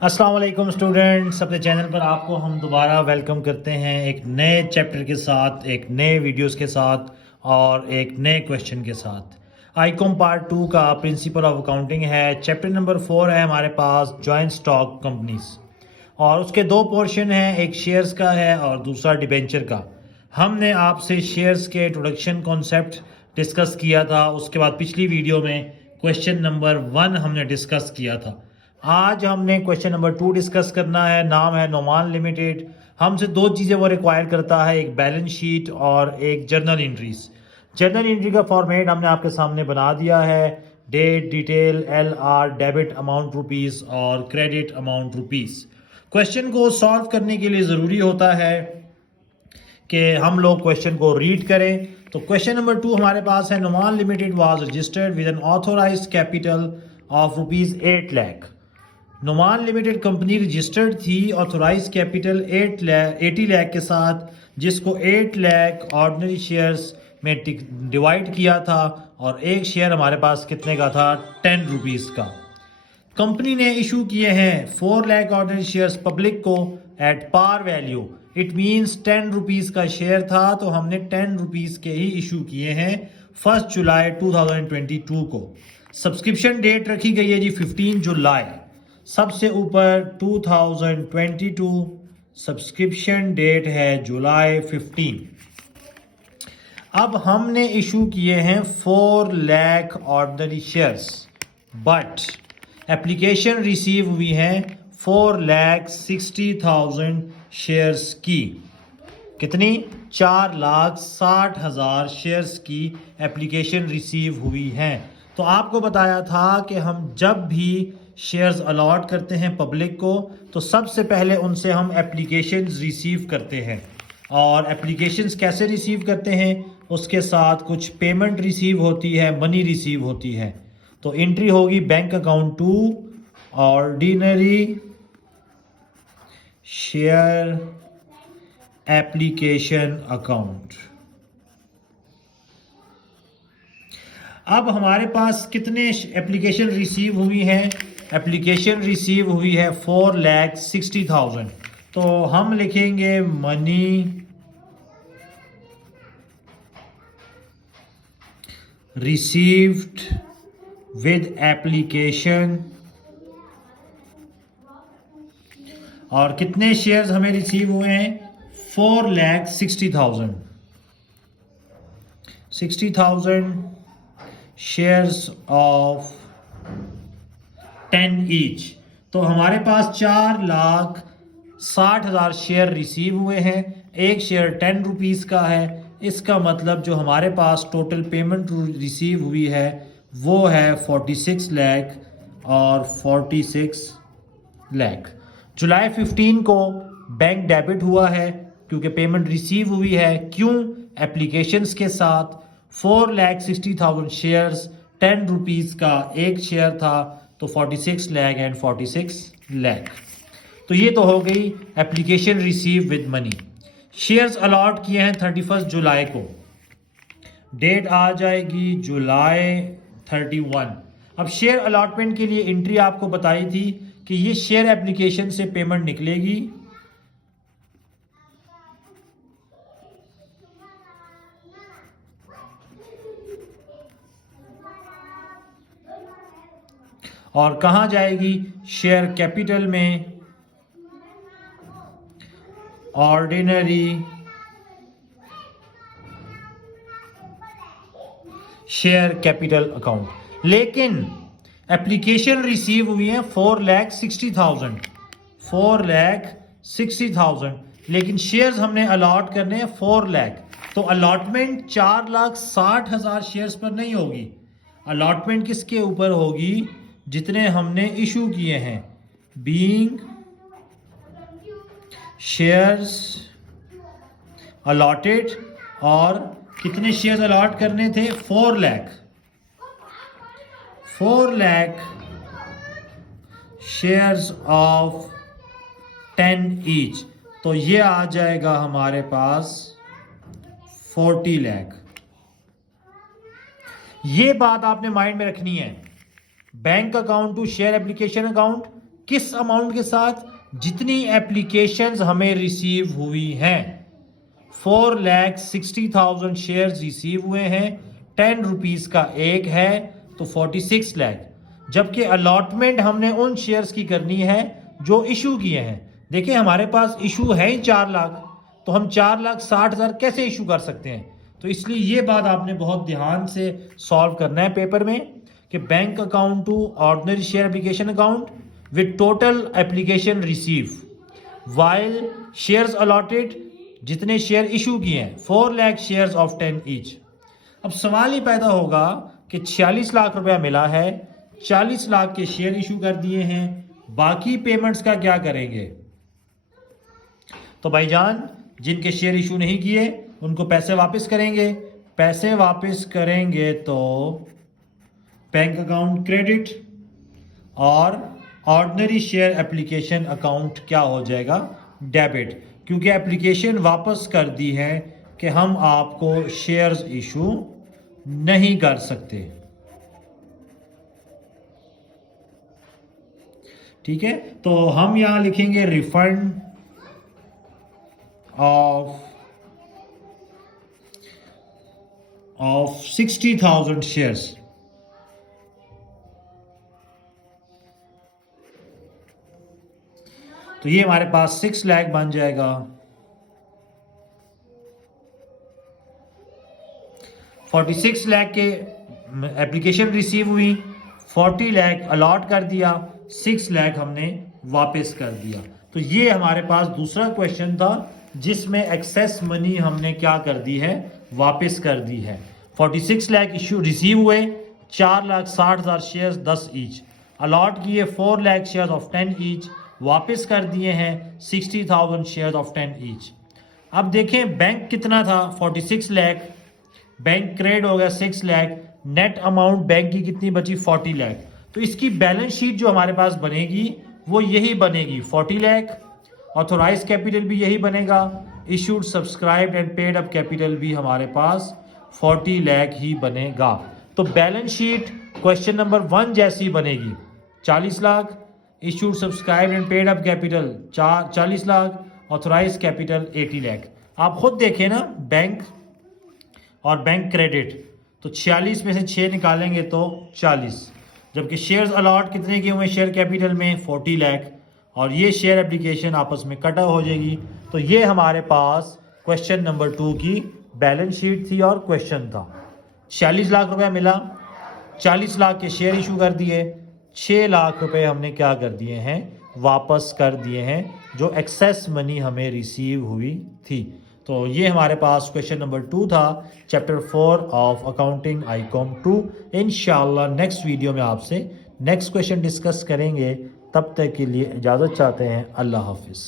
अस्सलाम वालेकुम स्टूडेंट्स, अपने चैनल पर आपको हम दोबारा वेलकम करते हैं एक नए चैप्टर के साथ, एक नए वीडियोस के साथ और एक नए क्वेश्चन के साथ। आईकॉम पार्ट 2 का प्रिंसिपल ऑफ अकाउंटिंग है। चैप्टर नंबर 4 है हमारे पास जॉइंट स्टॉक कंपनीज और उसके दो पोर्शन हैं, एक शेयर्स का है और दूसरा डिबेंचर का। हमने आपसे शेयर्स के इंट्रोडक्शन कॉन्सेप्ट डिस्कस किया था, उसके बाद पिछली वीडियो में क्वेश्चन नंबर 1 हमने डिस्कस किया था। आज हमने क्वेश्चन नंबर 2 डिस्कस करना है। नाम है नोमान लिमिटेड। हमसे दो चीज़ें वो रिक्वायर करता है, एक बैलेंस शीट और एक जर्नल एंट्रीज। जर्नल एंट्री का फॉर्मेट हमने आपके सामने बना दिया है। Date, detail, LR, debit amount rupees और क्रेडिट अमाउंट रुपीस। क्वेश्चन को सॉल्व करने के लिए ज़रूरी होता है कि हम लोग क्वेश्चन को रीड करें। तो क्वेश्चन नंबर 2 हमारे पास है, Noman limited was registered with an authorised capital of ₹8 lakh. Noman limited company registered थी ऑथोराइज कैपिटल 80 लाख के साथ, जिसको 8 लाख ऑर्डिनरी शेयर्स में डिवाइड किया था और एक शेयर हमारे पास कितने का था, 10 रुपीज़ का। कंपनी ने इशू किए हैं 4 लाख ऑर्डिनरी शेयर्स पब्लिक को at par value. It means 10 rupees का शेयर था तो हमने 10 रुपीज़ के ही इशू किए हैं 1 जुलाई 2022 को। सब्सक्रिप्शन डेट रखी गई है जी 15 जुलाई। सबसे ऊपर 2022, सब्सक्रिप्शन डेट है जुलाई 15। अब हमने इशू किए हैं 4 lakh ordinary shares, but application receive हुई है 4,60,000 शेयर्स की। कितनी? 4,60,000 शेयर्स की एप्लीकेशन रिसीव हुई है। तो आपको बताया था कि हम जब भी शेयर्स अलॉट करते हैं पब्लिक को तो सबसे पहले उनसे हम एप्लीकेशंस रिसीव करते हैं। और एप्लीकेशंस कैसे रिसीव करते हैं, उसके साथ कुछ पेमेंट रिसीव होती है, मनी रिसीव होती है। तो एंट्री होगी bank account to ordinary share application account. अब हमारे पास कितने एप्लीकेशन रिसीव हुई हैं? एप्लीकेशन रिसीव हुई है 4,60,000। तो हम लिखेंगे मनी रिसीव्ड विद एप्लीकेशन। और कितने शेयर्स हमें रिसीव हुए हैं? 4,60,000। 60,000 शेयर्स ऑफ 10 ईच। तो हमारे पास 4,60,000 शेयर रिसीव हुए हैं। एक शेयर 10 रुपीज़ का है। इसका मतलब जो हमारे पास टोटल पेमेंट रिसीव हुई है वो है 46 लाख और 46 लाख। जुलाई 15 को बैंक डेबिट हुआ है क्योंकि पेमेंट रिसीव हुई है। क्यों? एप्लीकेशंस के साथ 4,60,000 शेयर्स, 10 रुपीज़ का एक शेयर था तो 46 लाख एंड 46 लाख। तो ये तो हो गई application receive with money. Shares allot किए हैं 31 जुलाई को। डेट आ जाएगी जुलाई 31। अब शेयर अलॉटमेंट के लिए एंट्री आपको बताई थी कि ये शेयर एप्लीकेशन से पेमेंट निकलेगी और कहां जाएगी? शेयर कैपिटल में, ऑर्डिनरी शेयर कैपिटल अकाउंट। लेकिन एप्लीकेशन रिसीव हुई है 4,60,000। 4,60,000, लेकिन शेयर्स हमने अलॉट करने हैं 4 लाख। तो अलॉटमेंट 4,60,000 शेयर्स पर नहीं होगी। अलॉटमेंट किसके ऊपर होगी? जितने हमने इशू किए हैं, बीइंग शेयर्स अलॉटेड। और कितने शेयर्स अलॉट करने थे? 4 lakh. 4 lakh shares of 10 each. तो ये आ जाएगा हमारे पास 40 लाख। ये बात आपने माइंड में रखनी है। Bank account to share application account किस अमाउंट के साथ? जितनी एप्लीकेशंस हमें रिसीव हुई हैं। 4,60,000 शेयर्स रिसीव हुए हैं, 10 रुपीज का एक है तो 46 लाख। जबकि अलॉटमेंट हमने उन शेयर्स की करनी है जो इशू किए हैं। देखिए हमारे पास इशू है ही 4 लाख, तो हम 4,60,000 कैसे इशू कर सकते हैं? तो इसलिए ये बात आपने बहुत ध्यान से सॉल्व करना है पेपर में कि bank account to ordinary share application account with total application receive while shares allotted, जितने शेयर इशू किए हैं 4 लाख शेयर्स ऑफ 10 ईच। अब सवाल ही पैदा होगा कि 46 लाख रुपया मिला है, 40 लाख के शेयर इशू कर दिए हैं, बाकी पेमेंट्स का क्या करेंगे? तो भाईजान जिनके शेयर इशू नहीं किए उनको पैसे वापस करेंगे। पैसे वापस करेंगे तो बैंक अकाउंट क्रेडिट और ऑर्डिनरी शेयर एप्लीकेशन अकाउंट क्या हो जाएगा? डेबिट, क्योंकि एप्लीकेशन वापस कर दी है कि हम आपको शेयर्स इशू नहीं कर सकते। ठीक है, तो हम यहां लिखेंगे रिफंड ऑफ 60,000 शेयर्स। तो ये हमारे पास 6 लाख बन जाएगा। 46 लाख के एप्लीकेशन रिसीव हुई, 40 लाख अलॉट कर दिया, 6 लाख हमने वापस कर दिया। तो ये हमारे पास दूसरा क्वेश्चन था जिसमें एक्सेस मनी हमने क्या कर दी है? वापस कर दी है। 46 लाख इश्यू रिसीव हुए, 4,60,000 शेयर्स 10 ईच, अलॉट किए 4 लाख शेयर्स ऑफ 10 ईच, वापस कर दिए हैं 60,000 शेयर्स ऑफ 10 ईच। अब देखें बैंक कितना था? 46 लाख, बैंक क्रेडिट हो गया 6 लाख, नेट अमाउंट बैंक की कितनी बची? 40 लाख। तो इसकी बैलेंस शीट जो हमारे पास बनेगी वो यही बनेगी, 40 लाख। ऑथोराइज कैपिटल भी यही बनेगा, issued subscribed and paid up capital भी हमारे पास 40 लाख ही बनेगा। तो बैलेंस शीट क्वेश्चन नंबर 1 जैसी बनेगी, 40 lakh, issued subscribed and paid up capital 40 lakh, authorise capital 80 lakh. आप खुद देखें ना, बैंक और बैंक क्रेडिट, तो 46 में से 6 निकालेंगे तो 40, जबकि शेयर्स अलॉट कितने के हुए शेयर कैपिटल में? 40 लाख, और ये शेयर एप्लीकेशन आपस में कट हो जाएगी। तो ये हमारे पास क्वेश्चन नंबर 2 की बैलेंस शीट थी और क्वेश्चन था। 46 लाख रुपया मिला, 40 लाख के शेयर इशू कर दिए, 6 लाख रुपए हमने क्या कर दिए हैं? वापस कर दिए हैं, जो एक्सेस मनी हमें रिसीव हुई थी। तो ये हमारे पास क्वेश्चन नंबर 2 था, चैप्टर 4 ऑफ अकाउंटिंग आईकॉम 2। इंशाल्लाह नेक्स्ट वीडियो में आपसे नेक्स्ट क्वेश्चन डिस्कस करेंगे। तब तक के लिए इजाज़त चाहते हैं। अल्लाह हाफिज़।